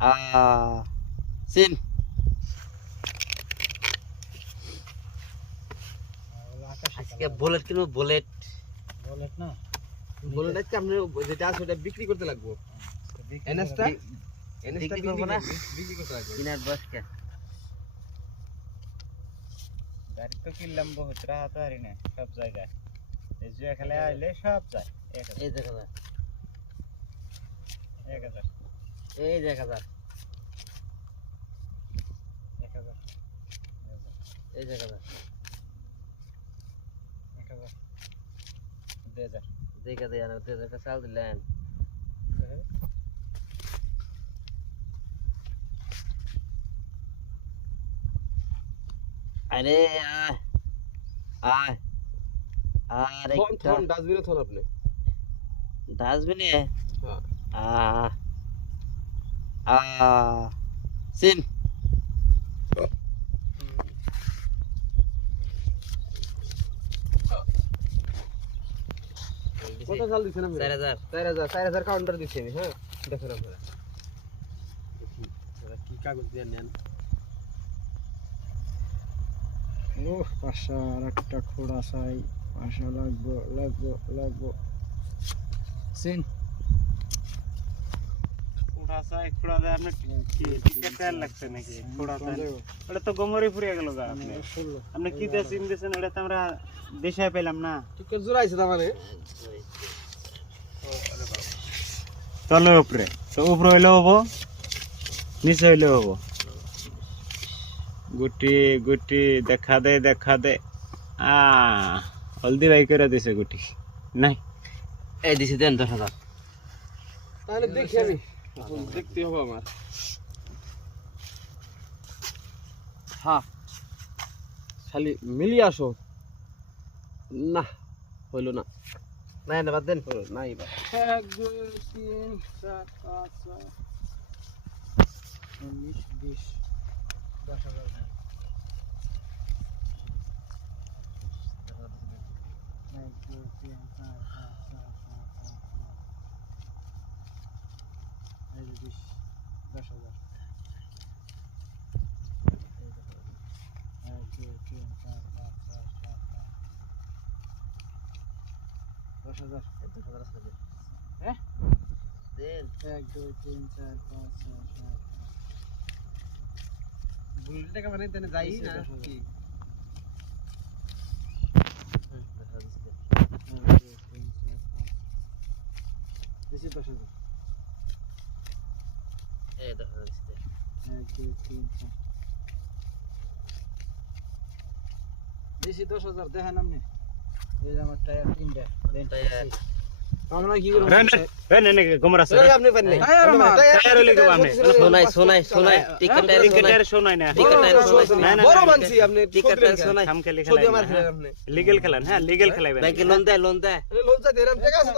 আ scene আজকে bullet কিনবো bullet না বুলেট আছে আপনি যেটা আছে ওটা বিক্রি করতে লাগবে এনএসটা বিক্রি করবো না বিক্রি করতে লাগবে কিনার বয়স কে গাড়ি তো কিনলাম বহুত রাহাত হারি না সব জায়গায় এই যে খেলে আইলে সব যায় এই দেখা যায় 1000 এই দেখা যায় 1000 এই দেখা যায় 1000 2000 দেখা দেয় না দেখা চাল দিলেন আরে আয় আরে থন ডাস্টবিনে থন আপনি ডাস্টবিনে হ্যাঁ আ সিন কত সাল দিছেন আপনি 4000 4000 কাউন্টার দিছি আমি হ্যাঁ দেখেন আপনারা দেখি আপনারা কি কাগজ দিয়ে নেন ও পাশা আরেকটা খোড়া চাই পাশা লাগবো সিন খোড়া চাই খোড়া দেয় আপনি কি টিকেট তেল লাগছে নাকি খোড়া চাই ওটা তো গমরে ফুরিয়ে গেল গা আপনি কি দিয়ে সিম দিয়েছেন এটা তো আমরা দেশে পেলাম না টিকেট জোড়াইছে তার মানে তলে উপরে তো উপরে হইলে হবো নিচে হইলে হবো গুটি গুটি দেখা দে হলদি ভাই করে দিছে গুটি নাই এই দিছি দেন 10000 তাহলে দেখি আমি এখন দেখতে হবে আমার হ্যাঁ খালি মিলিয়ে আসো না হইলো না নাই না বাদ দেন হলো নাই বা 1 2 3 4 5 6 19 20 10000 হ্যাঁ দেন 1 2 3 4 5 6 7 বুলেট টাকা মানে দেন যাই না কি বেশি 10000 এই 10000 দিছি 1 2 3 4 বেশি 10000 দেখেন আপনি এই যে আমার টায়ার তিনটা টায়ার আমরা কি করব নে গোমরা আছে আপনি পারেন নাই টায়ার হইলে কি আপনি সোনাই টিকেট টিকেটের শোনাই না বড় মানছি আপনি টিকেট সোনাই খাম খেলে সৌদি খেলাই আমার খেলেন আপনি লিগ্যাল খেলেন হ্যাঁ লিগ্যাল খেলাইবেন ব্যাংকে লোন দেয় লোন চাইতে এরকম টাকা আছে